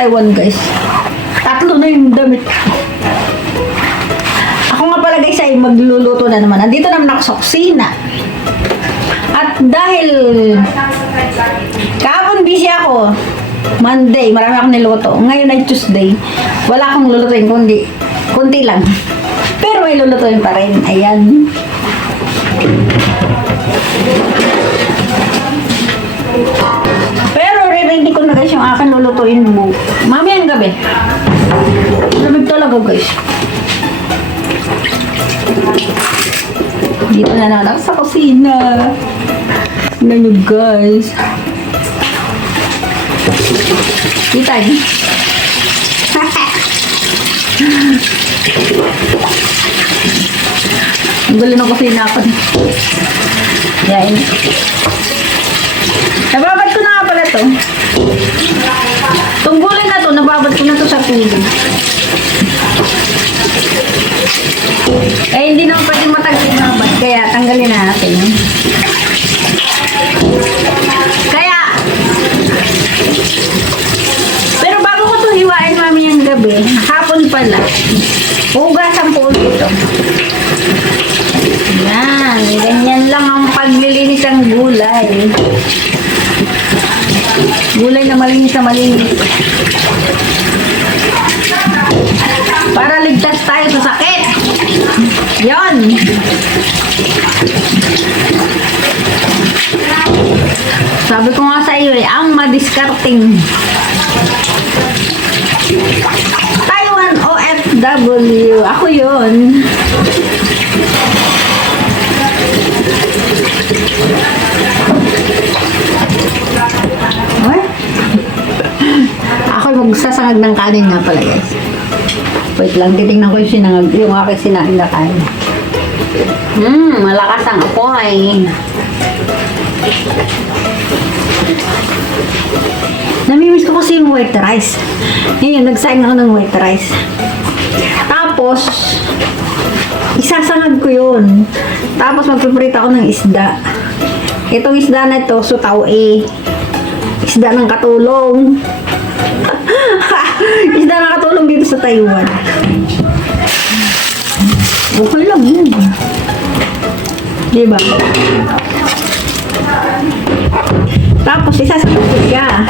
Taiwan guys. Tatlo na yung damit. Ako nga pala guys ay magluluto na naman. Andito naman ako sa kusina. At dahil kahapon busy ako, Monday, marami akong niluto. Ngayon ay Tuesday, wala akong lulutuin kundi kunti lang. Pero may lulutuin pa rin. Ayan. Pero ready ko na guys yung akin lulutuin mo. Mamayang gabi. Lamig talaga guys. Dito na naman ako sa kusina. Tignan nyo guys. Kita niyo. Ang gulo ng kusina ako. Yan. Nababad ko na nga pala to. Itong gulay na to, nababad ko na to sa tubig. Eh, hindi naman pwede matagal mabad. Kaya, tanggalin na natin. Kaya, pero bago ko to hiwain mami yung gabi, hapon pala, hugasan po ito. Yan, ganyan lang ang paglilinis ng gulay. Gulay na malinis na malinis. Para ligtas tayo sa sakit. Yon. Sabi ko nga sa iyo ang madiskarting Taiwan OFW. Ako yun. Ako magsasangag ng kanin nga pala guys. Wait lang, titignan ko yung sinangag, yung aking sinangag na kanin. Malakas ang apoy. Namimiss ko kasi yung white rice. Ngayon, nagsaing ako ng white rice. Tapos, isasangag ko yun. Tapos, magpiprito ako ng isda. Itong isda na ito, sutaw isda ng katulong. Isda ng katulong dito sa Taiwan. Okay lang yun. Diba? Tapos, isasangag ko siya.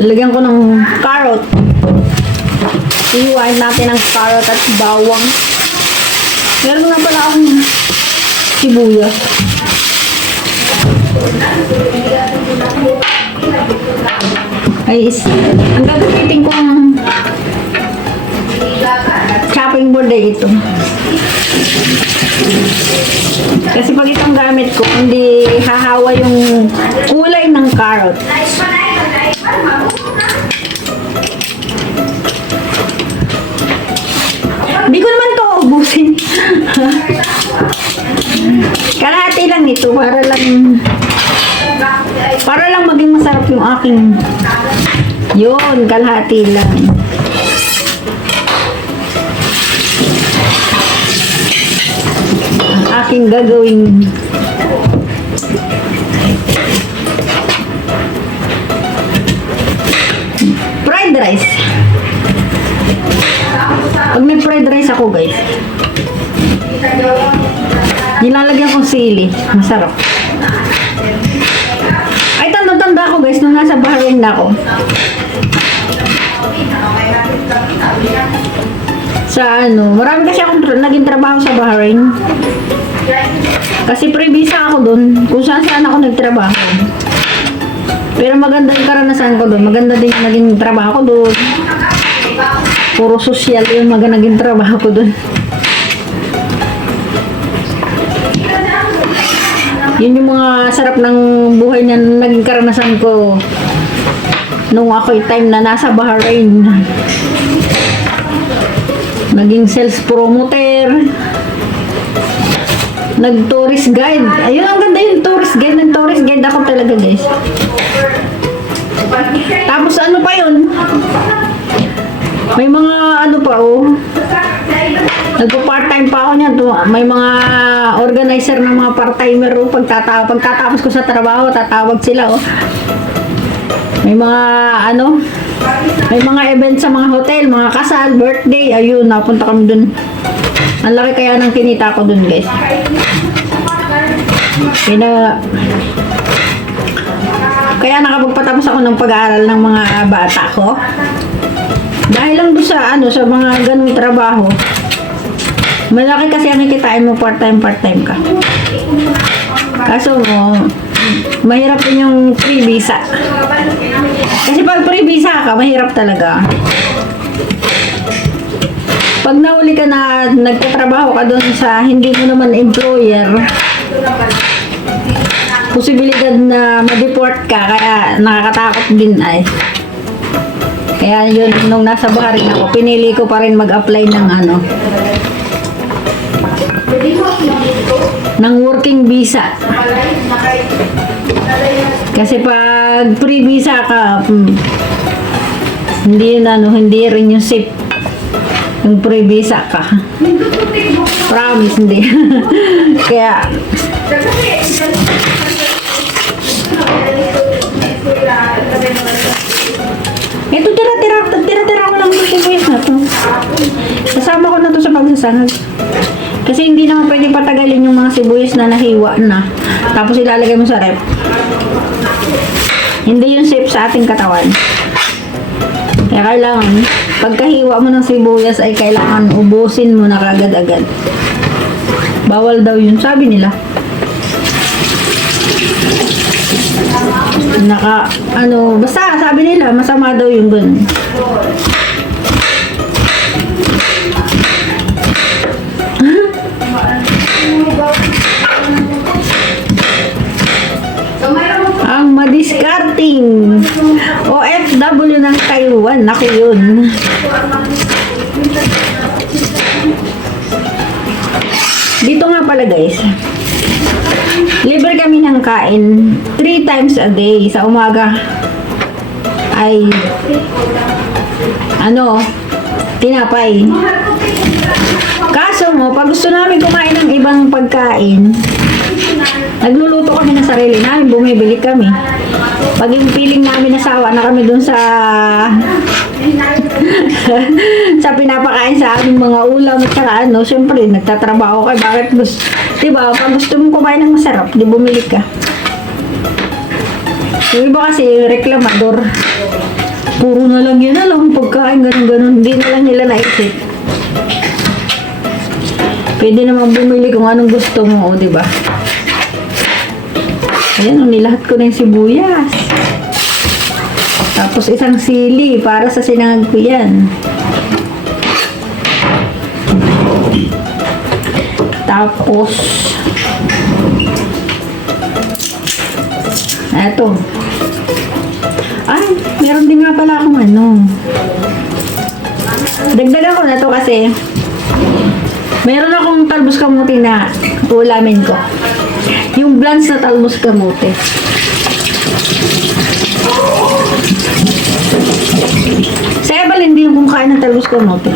Lagyan ko ng carrot. Iwain natin ang carrot at bawang. Meron nga pala akong sibuyas. Ang gagamitin ko ang chopping board ay ito. Kasi pag itong gamit ko, hindi hahawa yung kulay ng carrot. Hindi ko naman ito ubusin. Kalahati lang ito para lang maging masarap yung aking yun, kalahati lang. Ang aking gagawin fried rice. Pag may fried rice ako guys, nilalagyan kong sili. Masarap. Ay, tanda ko guys, nung nasa Bahrain na ako. Marami kasi akong naging trabaho sa Bahrain. Kasi pre-visa ako dun, kung saan ako nagtrabaho. Pero maganda yung karanasan ko dun, maganda din yung naging trabaho ko dun. Puro social yung naging trabaho ko dun. Yun yung mga sarap ng buhay na naging karanasan ko nung ako'y time na nasa Bahrain. Naging sales promoter, nag-tourist guide. Ayun, ang ganda yung tourist guide. Nag-tourist guide ako talaga guys. Tapos ano pa yun? May mga ano pa nagpo-part-time pa ako niyan. May mga organizer ng mga part-timer pagtatapos ko sa trabaho, tatawag sila May mga May mga event sa mga hotel, mga kasal, birthday, ayun, napunta kami dun. Ang laki kaya ng kinita ko dun, guys. Kaya nakapagpatapos ako ng pag-aaral ng mga bata ko. Dahil lang doon sa, sa mga ganung trabaho. Malaki kasi ang kikitain mo part-time ka. Kaso mo, mahirap din yung free visa. Kasi pag free visa ka, mahirap talaga. Pag nahuli ka na nagtatrabaho ka doon sa hindi mo naman employer, posibilidad na ma-deport ka, kaya nakakatakot din ay. Kaya yun, nung nasa Bahrain ako, pinili ko pa rin mag-apply ng ng working visa. Kasi pag free visa ka, hindi yun hindi rin yung safe. Yung free visa ka. Promise, hindi. Kaya, ito tira-tira ko lang yung sibuyas na to. Kasama ko na to sa pagsasangag. Kasi hindi naman pwede patagalin yung mga sibuyas na nahiwa na. Tapos ilalagay mo sa rep. Hindi yung safe sa ating katawan. Kaya kailangan, pagkahiwa mo ng sibuyas ay kailangan ubusin mo na kagad-agad. Bawal daw yun, sabi nila. Basta sabi nila, masama daw yung ganun. Ang madiscarding OFW ng Taiwan, ako yun. Dito nga pala guys, libre kami ng kain 3 times a day. Sa umaga ay tinapay. Kaso mo, pag gusto namin kumain ng ibang pagkain, nagluluto kami ng sarili namin, bumibili kami. Pag yung feeling namin nasawa na kami dun sa sa pinapakain sa aming mga ulam at saka syempre nagtatrabaho ka, bakit diba, pag gusto mong kumain ng masarap, di bumili ka. Yung iba kasi reklamador, puro na lang yun pagkain, ganun, hindi na lang nila naisip. Pwede naman bumili kung anong gusto mo, diba? Ayan, nilahat ko na yung sibuyas. Tapos isang sili para sa sinangag ko yan. Tapos eto. Ay, meron din nga pala akong dagdagan ko na to kasi meron akong talbos kamuti na ulamin ko. Yung blends na talbos kamuti. Sa Ebal, hindi yung kumakain ng talbos kamuti.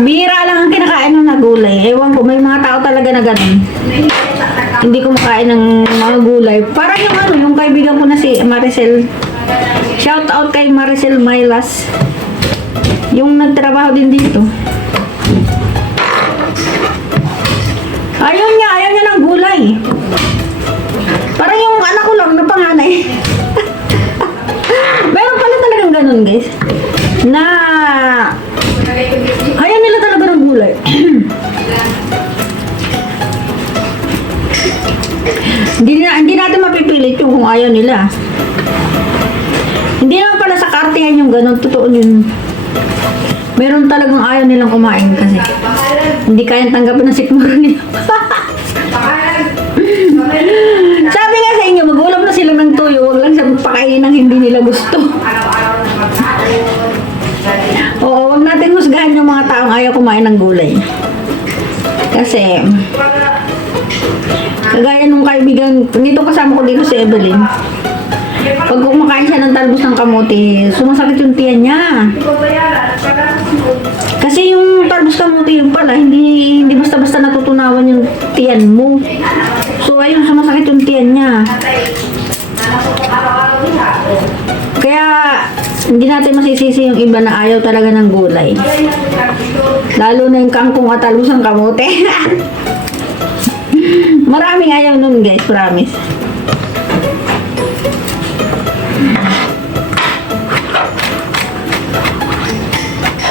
Bihira lang ang kinakain ng nagulay. Ewan ko, may mga tao talaga na ganun. Hindi kumakain ng mga gulay. Parang yung kaibigan ko na si Maricel. Shout out kay Maricel Mylas. Yung nagtrabaho din dito. Ayaw niya ng gulay. Parang yung anak ko lang na panganay. Meron pala talagang ganun, guys. Na ayaw nila talaga ng gulay. Hindi natin mapipilit yung kung ayaw nila. Hindi naman pala sa kartihan yung ganun. Totoo yun. Meron talagang ayaw nilang kumain kasi hindi kayang tanggapin ng sikmura nila. Sabi nga sa inyo, mag-ulam na sila ng tuyo, huwag lang sa pakainin ng hindi nila gusto. Oo, huwag natin husgahan yung mga taong ayaw kumain ng gulay. Kasi kagaya nung kaibigan, dito kasama ko dito si Evelyn. Pag kumakain siya ng talbos ng kamote, sumasakit yung tiyan niya. Kasi yung talbos kamote yung pala, hindi basta-basta natutunawan yung tiyan mo. So ayun, sumasakit yung tiyan niya. Kaya, hindi natin masisisi yung iba na ayaw talaga ng gulay. Lalo na yung kangkong at talusang kamote. Maraming ayaw nun guys, promise.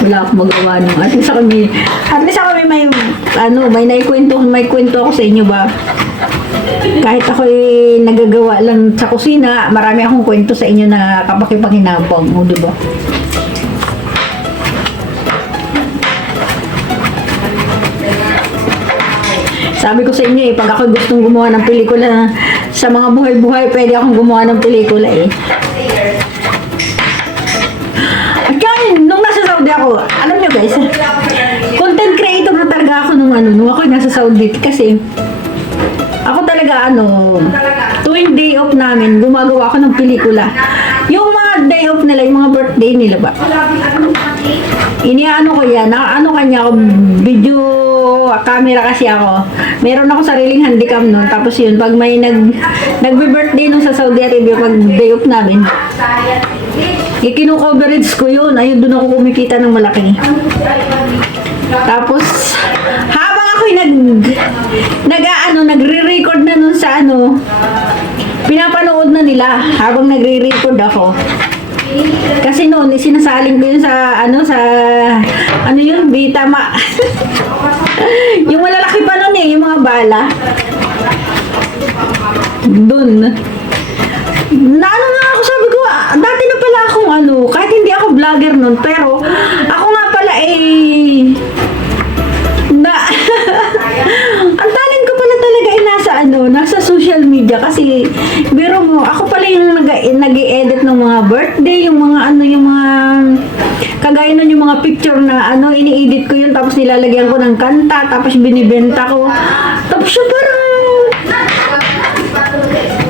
Wala akong magawa nung. At least kami may, may kwento ako sa inyo ba? Kahit ako nagagawa lang sa kusina, marami akong kwento sa inyo na kapakipakinabang mo, di ba? Sabi ko sa inyo pag ako gustong gumawa ng pelikula sa mga buhay-buhay, pwede akong gumawa ng pelikula At yun, nung nasa Saudi ako, alam nyo guys, content creator na talaga ako nung ako nasa Saudi kasi ako talaga tuwing day off namin, gumagawa ako ng pelikula. Yung mga day off nila, yung mga birthday nila ba? Ko yan, kanya ako, video camera kasi ako. Meron ako sariling handicam nun. Tapos yun, pag may nagbe-birthday nung sa Saudi Arabia, pag day off namin, kino-coverage ko yun. Ayun, doon ako kumikita ng malaki. Tapos, habang ako'y nagre-record na nun sa pinapanood na nila habang nagre-record ako. Kasi noon, sinasaling ko yun sa yun, Bitama. Yung malalaki pa nun yung mga bala. Doon. Nga ako, sabi ko, dati na pala akong kahit hindi ako vlogger nun, pero ako nga pala ang talent ko pala talaga nasa social media kasi biro mo, ako pala yung nag-i-edit ng mga birthday, yung mga kagaya nun yung mga picture na ini-edit ko yun tapos nilalagyan ko ng kanta tapos binibenta ko. Tapos siya parang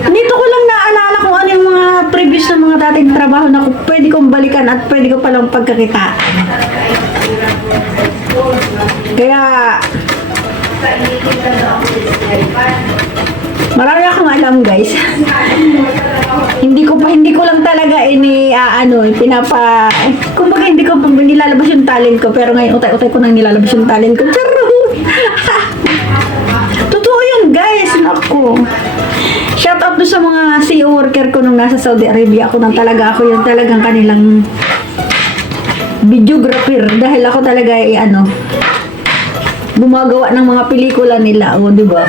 dito ko lang naalala kung ano yung mga previous na mga dating trabaho na pwede kong balikan at pwede ko palang pagkakitaan. Kaya marami akong alam guys. hindi ko lang talaga kumbaga hindi ko nilalabas yung talent ko, pero ngayon utay-utay ko nang nilalabas yung talent ko. Charot! Totoo yun guys. Naku. Shout out to sa mga CEO worker ko nung nasa Saudi Arabia. Ako yung talagang kanilang videographer dahil ako talaga gumagawa ng mga pelikula nila, di ba?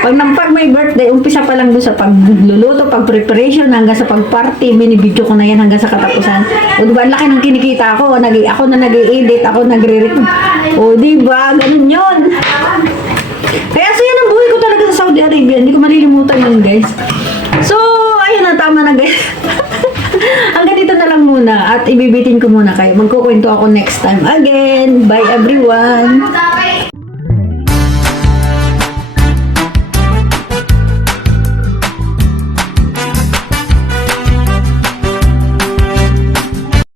Pag may birthday, umpisa pa lang doon sa pagluluto, pag-preparation, hanggang sa pag-party, binibidyo ko na yan hanggang sa katapusan. O di ba, ang laki ng kinikita ako, ako na nag-i-edit, ako nagre-record. O di ba, ganun yun. Kaya saya ng buhay ko talaga sa Saudi Arabia, hindi ko malilimutan yun guys. So, ayun na, tama na guys. Hanggang dito na lang muna at ibibitin ko muna kayo. Magkukwento ako next time again. Bye everyone!